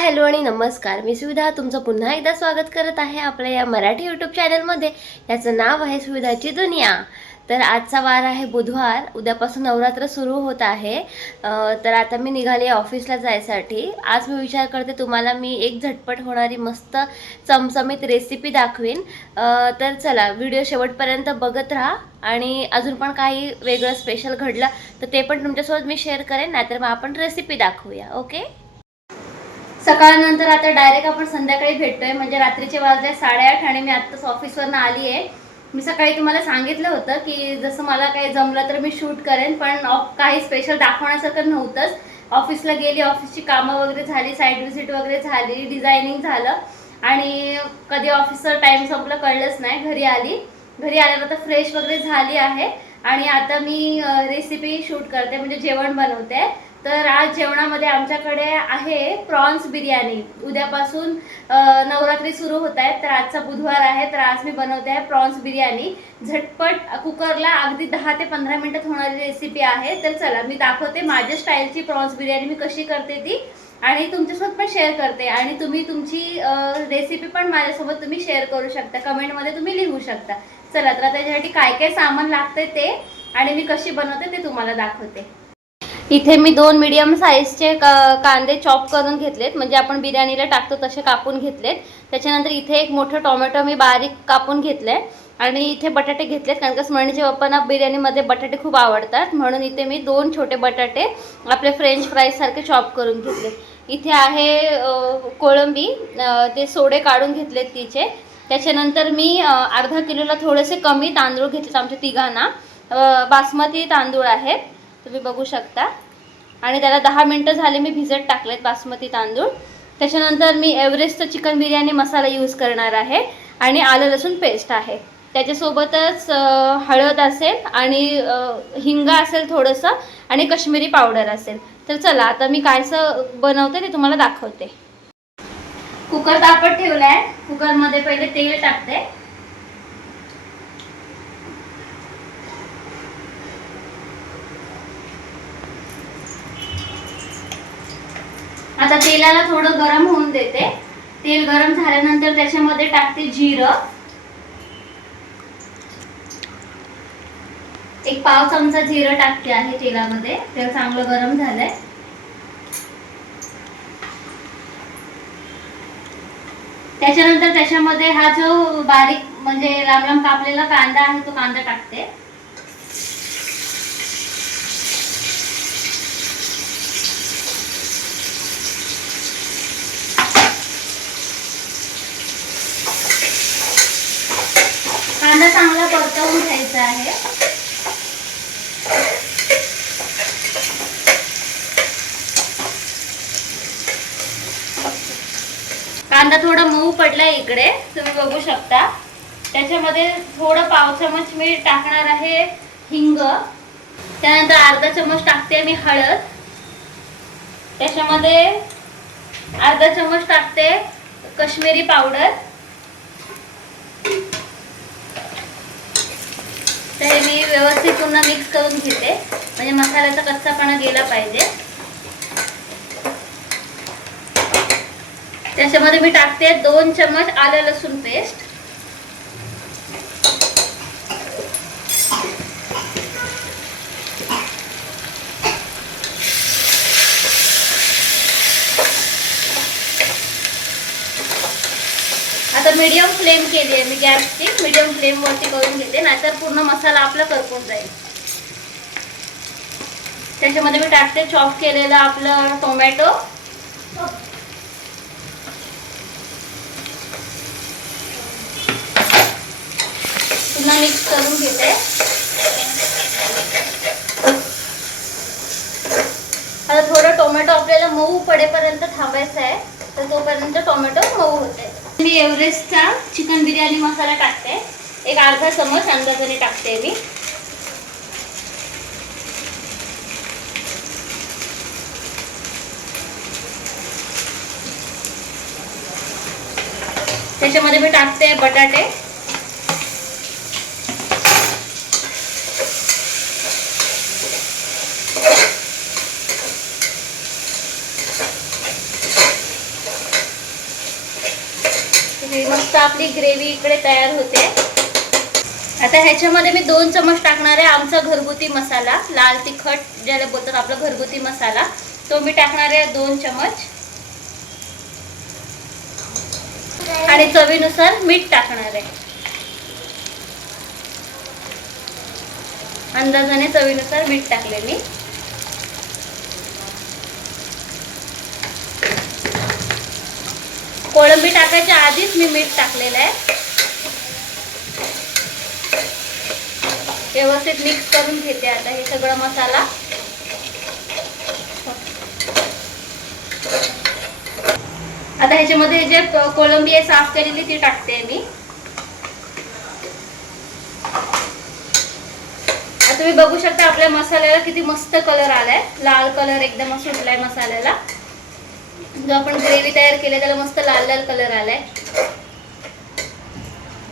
Hello आणि नमस्कार. मी सुविधा तुमचं पुन्हा एकदा स्वागत करत आहे आपल्या या मराठी यूट्यूब चॅनलमध्ये. याचं नाव आहे सुविधाची दुनिया. तर आजचा वार आहे बुधवार. उद्यापासून नवरात्र सुरू होत आहे. तर आता मी निघाले ऑफिसला जायसाठी. आज मी विचार करते तुम्हाला मी एक झटपट होणारी मस्त चमचमीत रेसिपी दाखवीन. तर चला व्हिडिओ शेवटपर्यंत बघत राहा. आणि अजून पण काही वेगळं स्पेशल घडलं तर ते पण तुमच्यासोबत मी शेअर करेन. नाहीतर मग आपण रेसिपी दाखवूया. ओके. सकाळनंतर आता डायरेक्ट आपण संध्याकाळी भेटतोय. म्हणजे रात्रीचे वाजले 8:30 आणि मी आत्ताच ऑफिसवरून आली आहे. मी सकाळी तुम्हाला सांगितलं होतं की जसं मला काही जमलं तर मी शूट करेन, पण काही स्पेशल दाखवण्यासारखं नव्हतंच. ऑफिसला गेली, ऑफिसची कामं वगैरे झाली, साईट व्हिजिट वगैरे झाली, डिझायनिंग झालं आणि कधी ऑफिसचा टाईम संपलं कळलंच नाही. घरी आल्यानंतर फ्रेश वगैरे झाली आहे आणि आता मी रेसिपी शूट करते, म्हणजे जेवण बनवते. तर आज जेवणामध्ये आमच्याकडे आहे प्रॉन्स बिर्याणी. उद्यापासून नवरात्री सुरू होत आहे, तर आजचा बुधवार आहे, तर आज मी बनवते आहे प्रॉन्स बिर्याणी. झटपट कुकरला अगदी 10 ते 15 मिनिटात होणारी रेसिपी आहे. तर चला मी दाखवते माझ्या स्टाईलची प्रॉन्स बिर्याणी मी कशी करते ती, आणि तुमच्यासोबत पण शेअर करते. आणि तुम्ही तुमची रेसिपी पण माझ्यासोबत तुम्ही शेअर करू शकता, कमेंटमध्ये तुम्ही लिहू शकता. चला तर त्याच्यासाठी काय काय सामान लागते ते आणि मी कशी बनवते ते तुम्हाला दाखवते. इथे मी 2 मीडियम साईजचे कांदे चॉप करून घेतलेत, म्हणजे आपण बिर्याणीला टाकतो तसे कापून घेतलेत. त्याच्यानंतर इथे एक मोठं टोमॅटो मी बारीक कापून घेतले आणि इथे बटाटे घेतलेत, कारण का स्मरणीच्या पप्पांना बिर्याणीमध्ये बटाटे खूप आवडतात, म्हणून इथे मी 2 छोटे बटाटे आपले फ्रेंच फ्राईज सारखे चॉप करून घेतले. इथे आहे कोळंबी, ते सोडे काढून घेतलेत तिचे. त्याच्यानंतर मी अर्धा किलोला थोडेसे कमी तांदूळ घेतलेत, आमच्या तिघांना बासमती तांदूळ आहेत, तुम्ही बघू शकता. आणि त्याला 10 मिनटं झाले मी भिजत टाकलेत बासमती तांदूळ. त्याच्यानंतर मी एव्हरेस्टचा चिकन बिर्याणी मसाला यूज करणार आहे आणि आलं लसूण पेस्ट आहे. त्याच्यासोबतच हळद असेल आणि हिंग असेल थोडंसं आणि काश्मीरी पावडर असेल. तर चला आता मी कायचं बनवते ते तुम्हाला दाखवते. कुकर तापत ठेवला आहे. कुकरमध्ये पहिले तेल टाकते. आता तेलाला थोडं गरम होऊन देते. तेल गरम झाल्यानंतर त्याच्यामध्ये टाकते जिरं, एक पाव चमचा जिरं टाकते आहे तेलामध्ये. तेल चांगलं गरम झालंय. त्याच्यानंतर त्याच्यामध्ये हा जो बारीक म्हणजे लांब लांब कापलेला कांदा आहे तो कांदा टाकते. कांदा चांगला परतवून घ्यायचा आहे. कांदा थोडा मऊ पडलाय इकडे, तुम्ही बघू शकता. त्याच्यामध्ये थोडं पाव चमच मी टाकणार आहे हिंग. त्यानंतर अर्धा चमच टाकते मी हळद. त्याच्यामध्ये अर्धा चमच टाकते काश्मीरी पावडर. तर मी व्यवस्थित पुन्हा मिक्स करून घेते, म्हणजे मसाल्याचा कच्चापणा गेला पाहिजे. त्याच्यामध्ये मी टाकते 2 चमच आलं लसूण पेस्ट. आता मीडियम फ्लेम केली आहे मी गॅसची. मीडियम फ्लेम वरती करून घेते, नाहीतर पूर्ण मसाला आपला करपून जाईल. त्याच्यामध्ये मी टाकते चॉप केलेलं आपलं टोमॅटो. पुन्हा मिक्स करून घेते. आता थोडं टोमॅटो आपल्याला मऊ पडेपर्यंत थांबायचं आहे, तर तोपर्यंत टोमॅटो मऊ होते. मी एव्हरेस्टचा चिकन बिर्याणी मसाला टाकते, एक अर्धा चमच अंदाजाने टाकते मी. त्याच्यामध्ये मी टाकते बटाटे. मस्त आपली ग्रेव्ही इकडे तयार होते. आता ह्याच्यामध्ये मी 2 चमच टाकणार आहे आमचा घरगुती मसाला, लाल तिखट ज्याला बोलतात आपला घरगुती मसाला, तो मी टाकणार आहे 2 चमच. आणि चवीनुसार मीठ टाकणार आहे. अंदाजाने चवीनुसार मीठ टाकले मी. कोळंबी टाकायच्या आधीच मी मीठ टाकलेलं आहे. व्यवस्थित मिक्स करून घेते आता हे सगळं मसाला. आता ह्याच्यामध्ये जे कोळंबी आहे साफ केलेली ती टाकते मी. आता तुम्ही बघू शकता आपल्या मसाल्याला किती मस्त कलर आलाय, लाल कलर एकदम सुटलाय मसाल्याला. जो आपण ग्रेव्ही तयार केली त्याला मस्त लाल लाल कलर आलाय.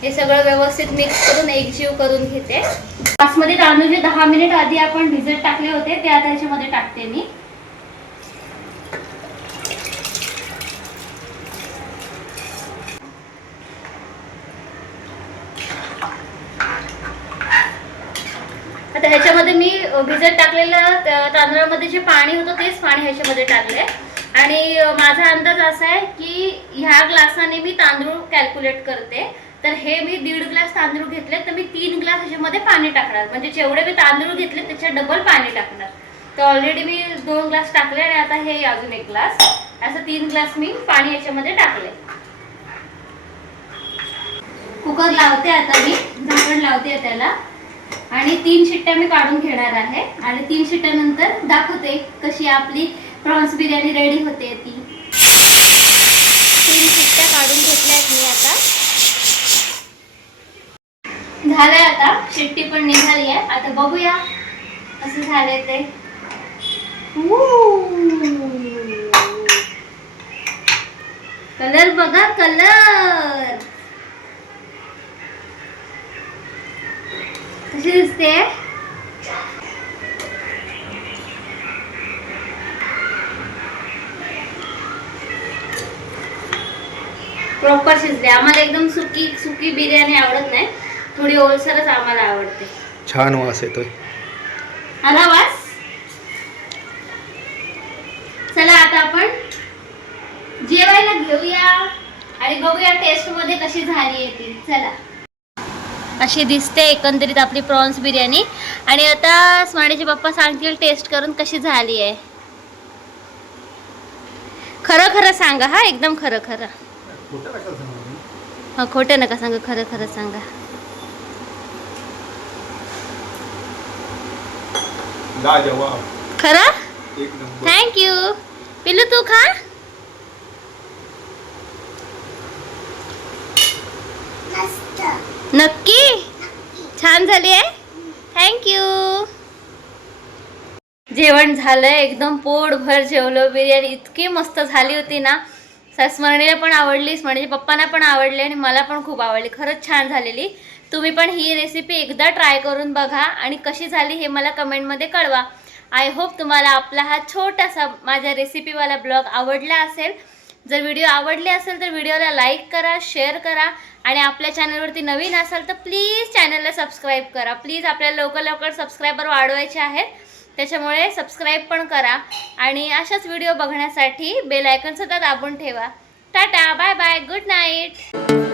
हे सगळं व्यवस्थित मिक्स करून एकजीव करून घेते. बासमती तांदूळ जे 10 मिनिट आधी आपण भिजत टाकले होते ते आता ह्याच्यामध्ये टाकते मी. आता ह्याच्यामध्ये मी भिजत टाकलेलं तांदळामध्ये जे पाणी होतं तेच पाणी ह्याच्यामध्ये टाकलंय. आणि माझा अंदाज असा आहे की ह्या ग्लासाने मी तांदूळ कॅल्क्युलेट करते, तर हे मी 1.5 ग्लास तांदूळ घेतले तर मी 3 ग्लास ह्याच्यामध्ये पाणी टाकणार. म्हणजे जेवढे मी तांदूळ घेतले त्याच्या डबल पाणी टाकणार. तर ऑलरेडी मी 2 ग्लास टाकले आणि आता हे अजून 1 ग्लास, असं 3 ग्लास मी पाणी याच्यामध्ये टाकले. कुकर लावते आता मी, झाकण लावते त्याला आणि 3 शिट्ट्या मी काढून घेणार आहे. आणि 3 शिट्ट्यानंतर दाखवते कशी आपली प्रॉन्स बिर्याणी रेडी होते ती. 3 शिट्ट्या काढून घेतल्यात मी आता. झालंय आता, शिट्टी पण निघाली आहे. आता बघूया कसं झालंय ते. कलर बघा, कलर कशी दिसते. प्रॉपर शिजले. आम्हाला एकदम सुकी सुकी बिर्याणी आवडत नाही, थोडी ओलसरच आम्हाला आवडते. छान वास येतोय. आला वास. चला आता आपण जेवायला घेऊया आणि बघूया टेस्ट मध्ये कशी झाली आहे ती. चला. अशी दिसते एकंदरीत आपली प्रॉन्स बिर्याणी. आणि आता स्माडीचे पप्पा सांगतील टेस्ट करून कशी झाली आहे. खरं खरं सांगा हा, एकदम खरं खरं. हा, खोटं नका सांगा, खरं खरं सांगा. खरं. थँक्यू. पिलू तू खा. नक्की छान झाली आहे. थँक्यू. जेवण झालंय, एकदम पोटभर जेवलो. बिर्याणी इतकी मस्त झाली होती ना, स्मरणीला पण आवडली, स्मरणीच्या पप्पांना पण आवडली आणि मला पण खूप आवडली. खरंच छान झालेली. तुम्ही पण ही रेसिपी एकदा ट्राय करून बघा आणि कशी झाली हे मला कमेंटमध्ये कळवा. आय होप तुम्हाला आपला हा छोटासा माझ्या रेसिपीवाला ब्लॉग आवडला असेल. जर व्हिडिओ आवडले असेल तर व्हिडिओला लाईक करा, शेअर करा आणि आपल्या चॅनलवरती नवीन असाल तर प्लीज चॅनलला सबस्क्राईब करा. प्लीज आपल्याला लवकर लवकर सबस्क्रायबर वाढवायचे आहेत, त्याच्यामुळे सबस्क्राईब पण करा. आणि अशाच व्हिडिओ बघण्यासाठी बेल आयकॉन सुद्धा दाबून ठेवा. Tata, bye bye, good night.